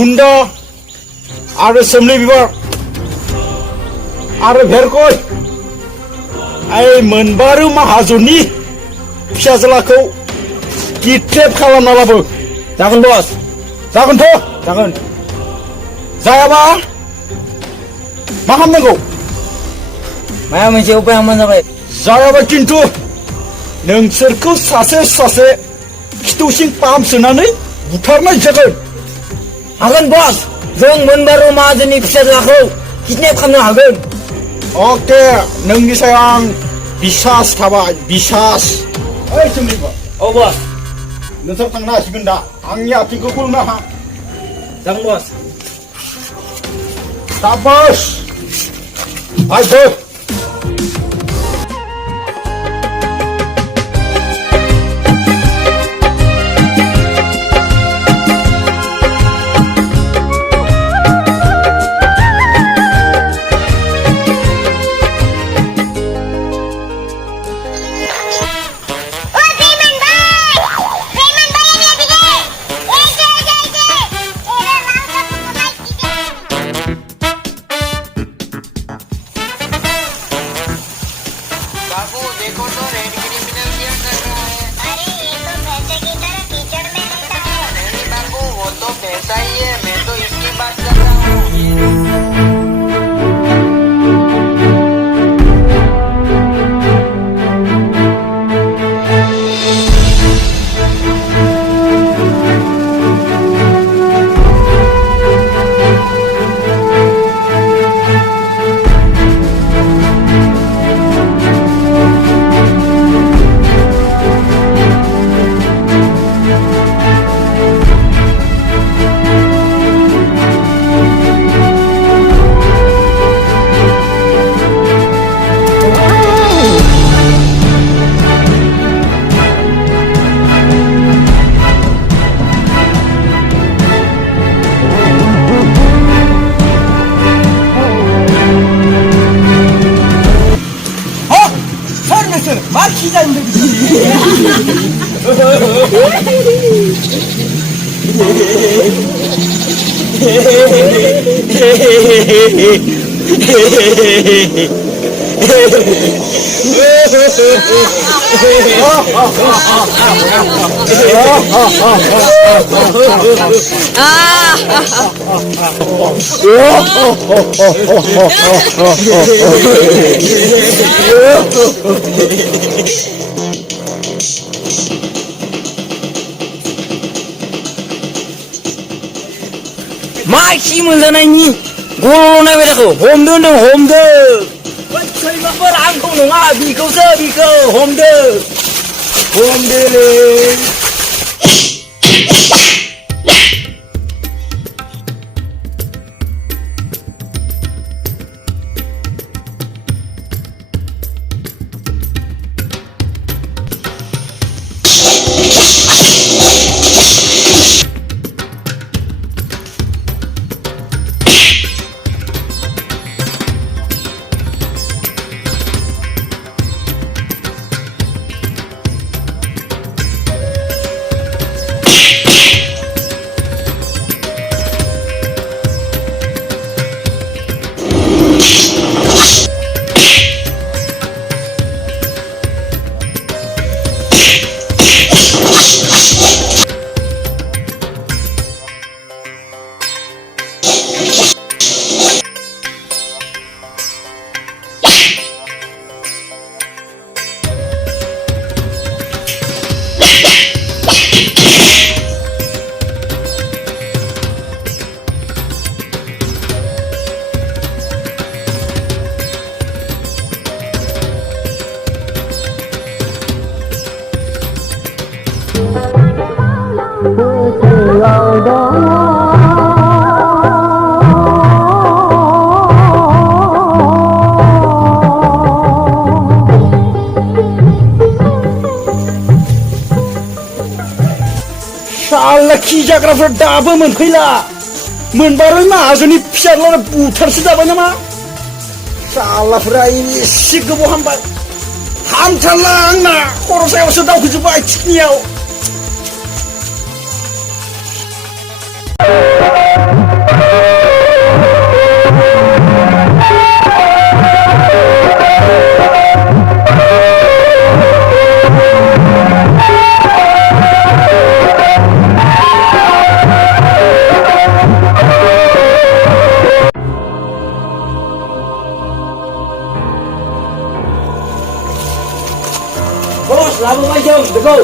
बुन्दा आरो सोमलि बिबार आरो भेरकय मोनबारु माहाजननि फिसाज्लाखौ किडनेप खालामना लाबो। जागोन बस। जागोनथ'। जागोन। जायाबा मा खालामनांगौ? माया मोनसे उपाय खालामबानो जाबाय। जायाबा खिन्थु नोंसोरखौ सासे सासे खिथौसिं पाम्प सोनानै बुथारनाय जागोन। हागोन बस। जों मोनबारु माहाजोननि फिसाज्लाखौ किडनेप खालामनो हागोन। अके, नोंनि सायाव आं बिसास थाबाय, बिसास। ओइ सोमलिबा। औ बस। नोंसोर थांनो हासिगोन दा। आंनि आथिंखौ खुलुमनो हा। जागोन बस। साबास। आइबो। बाबू देखो तो रेड क्रिमिनल क्या कर रहा है। अरे ये तो पैसे की तरह कीचड़ में रहता है। नहीं बाबू वो तो पैसा ही है, मैं तो इसकी बात कर रहा हूँ। 말 기자인데. 마 힘을내나니 고로나 왜라고 홈드는 홈드 설마벌 안고 농아 비고서 비고 홈드 홈드는 साला खि जाग्राफ्रा दाबो मोनफैला। मोनबारु माहाजोननि फिसाज्लाना बुथारसो जाबाय नामा? सालाफोरा एसे गोबाव हामबाय। हामथारला आंना खर' सायावसो दावखोजोब्बाय थिखनियाव। लाबोबाय जों बेखौ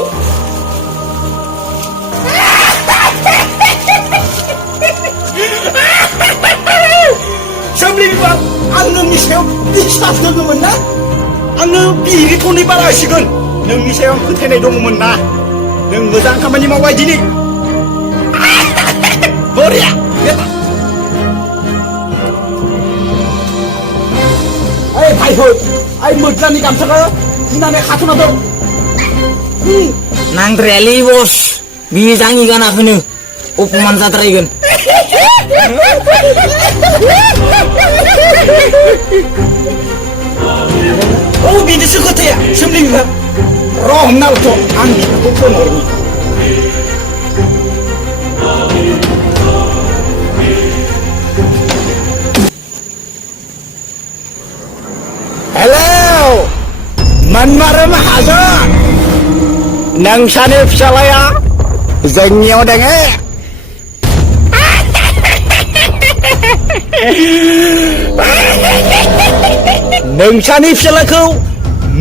सोमलि बिफा आं नोंनि सायाव बिसास दङमोन ना आङो बिरिखौनो बारा होसिगोन नोंनि सायाव आं फोथायनाय दङमोन ना नों मोजां खामानि मावबाय दिनै बरिया ओइ भाइफोर ओइ मोजांनि गामसाखौ गिनानै खाथ'ना दं नांद्रायालै बस बियो जाङि गानाखौनो अपमान जाद्रायगोन औ बिदिसो खोथाया सोमलि बिफा र' हमना हरथ' आं बिफाखौ फन हरनि हेलौ मोनमारो माहाजोन नोंसानि फिसालाया जोंनियाव दङो नोंसानि फिसालाखौ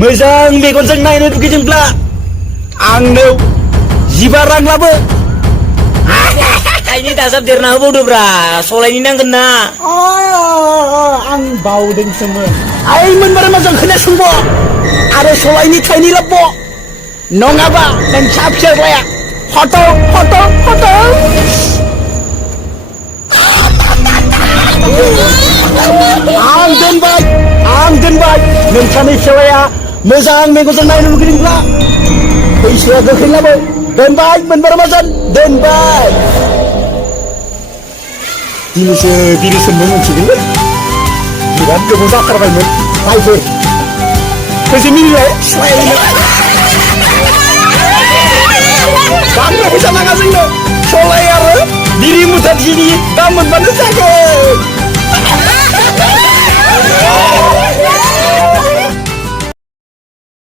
मोजां मेगनजों नायनो लुगैदोंब्ला आंनो 15 रां लाबो थाइनै दाजाबदेरना होबावदोब्रा सलायनि नांगोन ना आं बावदोंसोमोन आइ मोनबारो मोजां खोनासंब आरो सलायनि थाइनै लाबो नङाबा नोंसा फिसालाया फट' आं दोनबाय नोंसानि फिसालाया मोजां मेगनजों नायनो लुगैदोंब्ला फैसाया गोख्रै लाबो दोनबाय मोनबारो मोजां दोनबाय दिनैसो बिरि सोंनो मोनसिगोनलै बिराद गोबाव जाथारबायमोन भाइफोर फैसा मिनिबाय सिनायनो बांद्राय फैसा नाङा जोंनो सलाय आरो बिरि मुथा दिनि दाम मोनबानो जागोन